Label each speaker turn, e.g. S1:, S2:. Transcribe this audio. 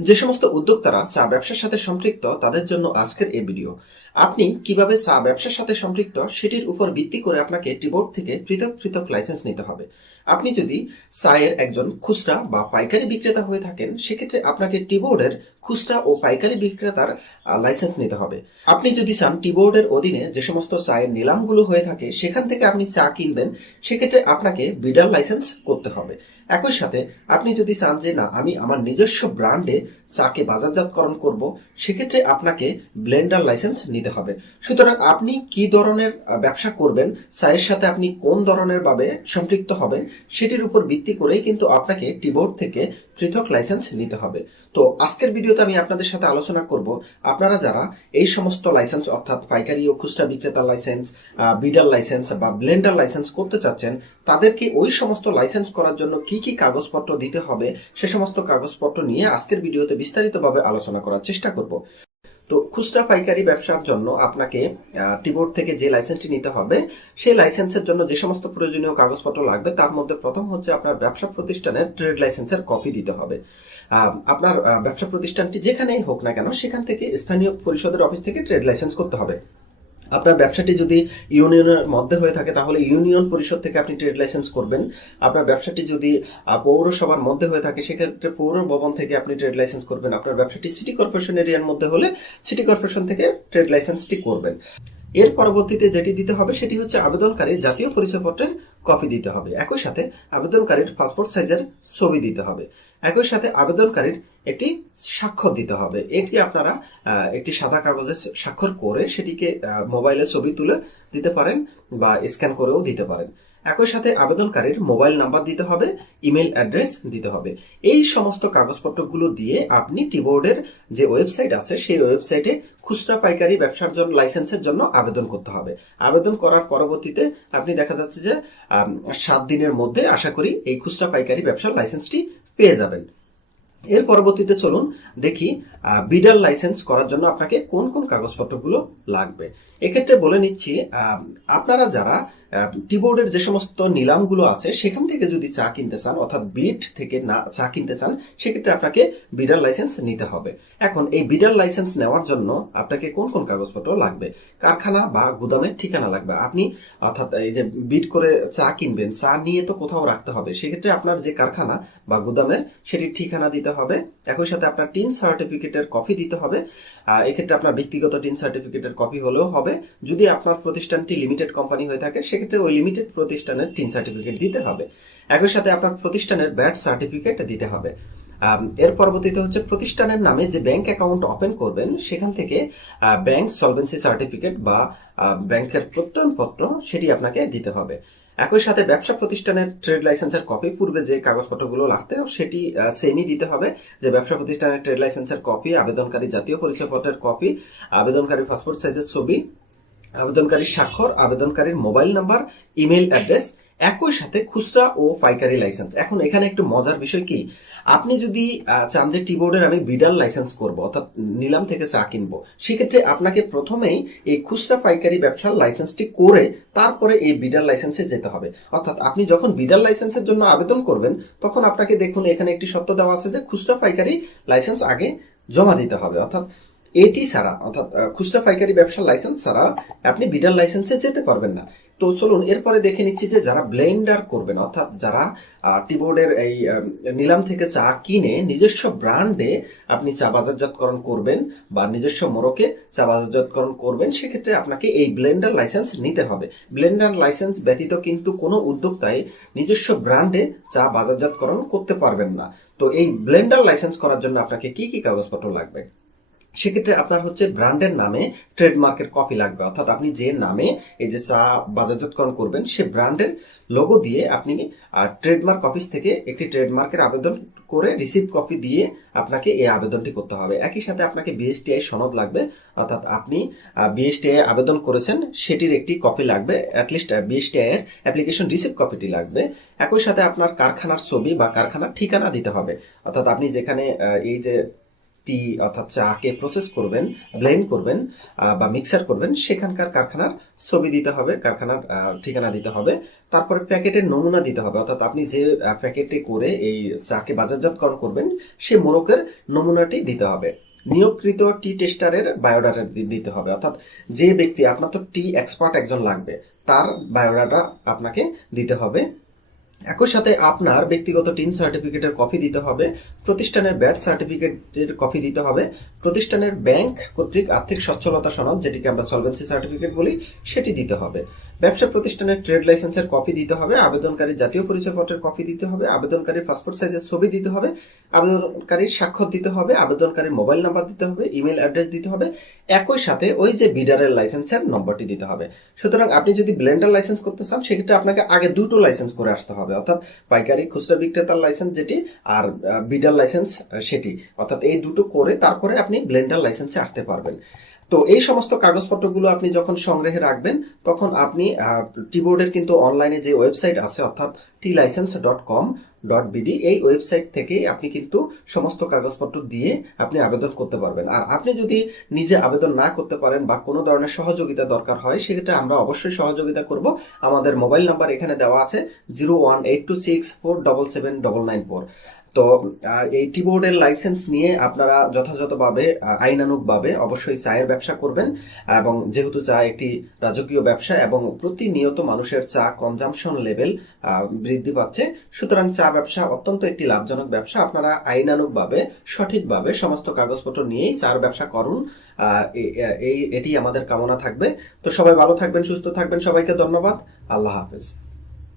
S1: যে সমস্ত উদ্যোক্তারা চা ব্যবসার সাথে সম্পৃক্ত, তাদের জন্য আজকের এই ভিডিও। আপনি কীভাবে চা ব্যবসার সাথে সম্পৃক্ত, সেটির উপর ভিত্তি করে আপনাকে টিবোর্ড থেকে পৃথক পৃথক লাইসেন্স নিতে হবে। আপনি যদি চায়ের একজন খুচরা বা পাইকারি বিক্রেতা হয়ে থাকেন, সেক্ষেত্রে আপনাকে টিবোর্ডের খুচরা ও পাইকারি বিক্রেতার লাইসেন্স নিতে হবে। আপনি যদি চান টিবোর্ডের অধীনে যে সমস্ত চায়ের নিলামগুলো হয়ে থাকে, সেখান থেকে আপনি চা কিনবেন, সেক্ষেত্রে আপনাকে বিডার লাইসেন্স করতে হবে। একই সাথে আপনি যদি চান যে, না, আমি আমার নিজস্ব ব্র্যান্ডে চাকে বাজারজাতকরণ করব সেক্ষেত্রে আপনাকে ব্লেন্ডার লাইসেন্স নিতে হবে। সুতরাং আপনি কি ধরনের ব্যবসা করবেন, চায়ের সাথে আপনি কোন ধরনের ভাবে সম্পৃক্ত হবেন সেটির উপর ভিত্তি করেই কিন্তু আপনাকে টিবোর্ড থেকে পৃথক লাইসেন্স নিতে হবে। তো আজকের ভিডিওতে আমি আপনাদের সাথে আলোচনা করব, আপনারা যারা এই সমস্ত লাইসেন্স অর্থাৎ পাইকারি ও খুচরা বিক্রেতার লাইসেন্স বিডার লাইসেন্স বা ব্লেন্ডার লাইসেন্স করতে চাচ্ছেন, তাদেরকে ওই সমস্ত লাইসেন্স করার জন্য কি কি কাগজপত্র দিতে হবে, সে সমস্ত কাগজপত্র নিয়ে আজকের ভিডিওতে বিস্তারিতভাবে আলোচনা করার চেষ্টা করব। তো খুচরা পাইকারি ব্যবসার জন্য আপনাকে টিবোর্ড থেকে যে লাইসেন্সটি নিতে হবে, সেই লাইসেন্সের জন্য যে সমস্ত প্রয়োজনীয় কাগজপত্র লাগবে, তার মধ্যে প্রথম হচ্ছে আপনার ব্যবসা প্রতিষ্ঠানের ট্রেড লাইসেন্সের কপি দিতে হবে। আপনার ব্যবসা প্রতিষ্ঠানটি যেখানেই হোক না কেন, সেখান থেকে স্থানীয় পরিষদের অফিস থেকে ট্রেড লাইসেন্স করতে হবে। আপনার ব্যবসাটি যদি ইউনিয়নের মধ্যে হয়ে থাকে, তাহলে ইউনিয়ন পরিষদ থেকে আপনি ট্রেড লাইসেন্স করবেন। আপনার ব্যবসাটি যদি পৌরসভার মধ্যে হয়ে থাকে, সেক্ষেত্রে পৌর ভবন থেকে আপনি ট্রেড লাইসেন্স করবেন। আপনার ব্যবসাটি সিটি কর্পোরেশন এরিয়ার মধ্যে হলে সিটি কর্পোরেশন থেকে ট্রেড লাইসেন্সটি করবেন। এর পরবর্তীতে যেটি দিতে হবে, সেটি হচ্ছে আবেদনকারী জাতীয় পরিচয়পত্রের কপি দিতে হবে। একই সাথে আবেদনকারীর পাসপোর্ট সাইজের ছবি দিতে হবে। একই সাথে আবেদনকারীর একটি স্বাক্ষর দিতে হবে। এটি আপনারা একটি সাদা কাগজে স্বাক্ষর করে সেটিকে মোবাইলে ছবি তুলে দিতে পারেন বা স্ক্যান করেও দিতে পারেন। একই সাথে আবেদনকারীর মোবাইল নাম্বার দিতে হবে, ইমেল অ্যাড্রেস দিতে হবে। এই সমস্ত কাগজপত্রগুলো দিয়ে আপনি টিবোর্ডের যে ওয়েবসাইট আছে, সেই ওয়েবসাইটে খুচরা পাইকারি ব্যবসার জন্য লাইসেন্সের জন্য আবেদন করতে হবে। আবেদন করার পরবর্তীতে আপনি দেখা যাচ্ছে যে সাত দিনের মধ্যে আশা করি এই খুচরা পাইকারি ব্যবসার লাইসেন্সটি পেয়ে যাবেন। এর পরবর্তীতে চলুন দেখি বিডার লাইসেন্স করার জন্য আপনাকে কোন কোন কাগজপত্রগুলো লাগবে। এক্ষেত্রে বলে নিচ্ছি আপনারা যারা আহ, টিবোর্ডের যে সমস্ত নিলামগুলো আছে সেখান থেকে যদি চা কিনতে চান অর্থাৎ বিট থেকে না চা কিনতে চান সেক্ষেত্রে আপনাকে বিডার লাইসেন্স নিতে হবে। এখন এই বিডার লাইসেন্স নেওয়ার জন্য আপনাকে কোন কোন কাগজপত্র লাগবে? কারখানা বা গুদামের ঠিকানা লাগবে। আপনি অর্থাৎ এই যে বিট করে চা কিনবেন চা নিয়ে তো কোথাও রাখতে হবে। সেক্ষেত্রে আপনার যে কারখানা বা গুদামের সেটির ঠিকানা দিতে হবে। একই সাথে আপনার টিন সার্টিফিকেটের কপি দিতে হবে। এক্ষেত্রে আপনার ব্যক্তিগত টিন সার্টিফিকেটের কপি হলেও হবে। যদি আপনার প্রতিষ্ঠানটি লিমিটেড কোম্পানি হয়ে থাকে সেক্ষেত্রে ওই লিমিটেড প্রতিষ্ঠানের টিন সার্টিফিকেট দিতে হবে। একই সাথে আপনার প্রতিষ্ঠানের ব্যাট সার্টিফিকেট দিতে হবে। এর পরবর্তীতে হচ্ছে প্রতিষ্ঠানের নামে যে ব্যাংক অ্যাকাউন্ট ওপেন করবেন, সেখান থেকে ব্যাংক সলভেন্সি সার্টিফিকেট বা ব্যাংকের প্রত্যয়নপত্র সেটি আপনাকে দিতে হবে। একই সাথে ব্যবসা প্রতিষ্ঠানের ট্রেড লাইসেন্সের কপি পূর্বে যে কাগজপত্রগুলো লাগতো, সেটি সেমই দিতে হবে। যে ব্যবসা প্রতিষ্ঠানের ট্রেড লাইসেন্সের কপি আবেদনকারী জাতীয় পরিচয়পত্রের কপি আবেদনকারী পাসপোর্ট সাইজের ছবি আবেদনকারীর স্বাক্ষর, আবেদনকারীর মোবাইল নাম্বার ইমেল অ্যাড্রেস, একই সাথে খুচরা ও পাইকারি লাইসেন্স। এখন এখানে একটু মজার বিষয় কি? আপনি যদি চান যে টিবোর্ডের আমি বিডাল লাইসেন্স করব, অর্থাৎ নিলাম থেকে চা কিনবো, সেক্ষেত্রে আপনাকে প্রথমেই এই খুচরা পাইকারি ব্যবসার লাইসেন্সটি করে তারপরে এই বিডাল লাইসেন্সে যেতে হবে। অর্থাৎ আপনি যখন বিডাল লাইসেন্সের জন্য আবেদন করবেন, তখন আপনাকে দেখুন এখানে একটি শর্ত দেওয়া আছে যে খুচরা পাইকারি লাইসেন্স আগে জমা দিতে হবে। অর্থাৎ এটি ছাড়া, অর্থাৎ খুচরা পাইকারি ব্যবসার লাইসেন্স ছাড়া আপনি বিডার লাইসেন্সে যেতে পারবেন না। তো চলুন, এরপরে দেখে নিচ্ছি যে যারা ব্লেন্ডার করবেন, অর্থাৎ যারা টিবোর্ডের এই নিলাম থেকে চা কিনে নিজস্ব ব্র্যান্ডে আপনি চা বাজারজাতকরণ করবেন বা নিজস্ব মোড়কে চা বাজারজাতকরণ করবেন, সেক্ষেত্রে আপনাকে এই ব্লেন্ডার লাইসেন্স নিতে হবে। ব্লেন্ডার লাইসেন্স ব্যতীত কিন্তু কোনো উদ্যোক্তায় নিজস্ব ব্র্যান্ডে চা বাজারজাতকরণ করতে পারবেন না। তো এই ব্লেন্ডার লাইসেন্স করার জন্য আপনাকে কি কি কাগজপত্র লাগবে? সেক্ষেত্রে আপনার হচ্ছে ব্র্যান্ডের নামে ট্রেডমার্কের কপি লাগবে। অর্থাৎ আপনি যে নামে এই যে চা বাজারজাতকরণ করবেন, সে ব্র্যান্ডের লোগো দিয়ে আপনি ট্রেডমার্ক অফিস থেকে একটি ট্রেডমার্কের আবেদন করে রিসিভ কপি দিয়ে আপনাকে এই আবেদনটি করতে হবে। একই সাথে আপনাকে বিএসটিআই সনদ লাগবে। অর্থাৎ আপনি বিএসটিআই আবেদন করেছেন, সেটির একটি কপি লাগবে। অ্যাটলিস্ট বিএসটিআই এর অ্যাপ্লিকেশন রিসিভ কপিটি লাগবে। একই সাথে আপনার কারখানার ছবি বা কারখানার ঠিকানা দিতে হবে। অর্থাৎ আপনি যেখানে এই যে টি অর্থাৎ চাকে প্রসেস করবেন ব্লেন্ড করবেন বা মিক্সার করবেন, সেখানকার কারখানার ছবি দিতে হবে, কারখানার ঠিকানা দিতে হবে। তারপরে প্যাকেটের নমুনা দিতে হবে। অর্থাৎ আপনি যে প্যাকেটে করে এই চাকে বাজারজাতকরণ করবেন, সেই মোরকের নমুনাটি দিতে হবে। নিয়োগকৃত টি টেস্টারের বায়োডাটা দিতে হবে। অর্থাৎ যে ব্যক্তি, আপনার তো টি এক্সপার্ট একজন লাগবে, তার বায়োডাটা আপনাকে দিতে হবে। একই সাথে আপনার ব্যক্তিগত টিন সার্টিফিকেটের কপি দিতে হবে, প্রতিষ্ঠানের ব্যাট সার্টিফিকেটের কপি দিতে হবে, প্রতিষ্ঠানের ব্যাংক কর্তৃক আর্থিক সচ্ছলতা সনদ, যেটিকে আমরা সলভেন্সি সার্টিফিকেট বলি, সেটি দিতে হবে। ব্যবসা প্রতিষ্ঠানের ট্রেড লাইসেন্সের কপি দিতে হবে আবেদনকারীর জাতীয় পরিচয়পত্রের কপি দিতে হবে, আবেদনকারীর পাসপোর্ট সাইজের ছবি দিতে হবে, আবেদনকারীর স্বাক্ষর দিতে হবে, আবেদনকারীর মোবাইল নাম্বার দিতে হবে, ইমেল অ্যাড্রেস দিতে হবে, একই সাথে ওই যে বিডারের লাইসেন্সের নম্বরটি দিতে হবে। সুতরাং আপনি যদি ব্লেন্ডার লাইসেন্স করতে চান, সেক্ষেত্রে আপনাকে আগে দুটো লাইসেন্স করে আসতে হবে, অর্থাৎ পাইকারি খুচরা বিক্রেতার লাইসেন্স যেটি আর বিডার লাইসেন্স সেটি। অর্থাৎ এই দুটো করে তারপরে আপনি ব্লেন্ডার লাইসেন্সে আসতে পারবেন। তো এই সমস্ত কাগজপত্রগুলো আপনি যখন সংগ্রহে রাখবেন, তখন আপনি টিবোর্ডের কিন্তু অনলাইনে যে ওয়েবসাইট আছে, অর্থাৎ T licence dot com dot BD এই ওয়েবসাইট থেকে আপনি কিন্তু সমস্ত কাগজপত্র দিয়ে আপনি আবেদন করতে পারবেন। আর আপনি যদি নিজে আবেদন না করতে পারেন বা কোনো ধরনের সহযোগিতা দরকার হয়, সেক্ষেত্রে আমরা অবশ্যই সহযোগিতা করব। আমাদের মোবাইল নাম্বার এখানে দেওয়া আছে zero one eight two six four double seven double nine four তো এই টিবোর্ডের লাইসেন্স নিয়ে আপনারা যথাযথভাবে আইনানুগভাবে অবশ্যই চায়ের ব্যবসা করবেন এবং যেহেতু চা একটি রাজকীয় ব্যবসা এবং প্রতিনিয়ত মানুষের চা কনজামশন লেভেল বৃদ্ধি পাচ্ছে, সুতরাং চা ব্যবসা অত্যন্ত একটি লাভজনক ব্যবসা। আপনারা আইনানুগভাবে, সঠিকভাবে সমস্ত কাগজপত্র নিয়েই চার ব্যবসা করুন। এই, এটি আমাদের কামনা থাকবে। তো সবাই ভালো থাকবেন, সুস্থ থাকবেন। সবাইকে ধন্যবাদ। আল্লাহ হাফেজ।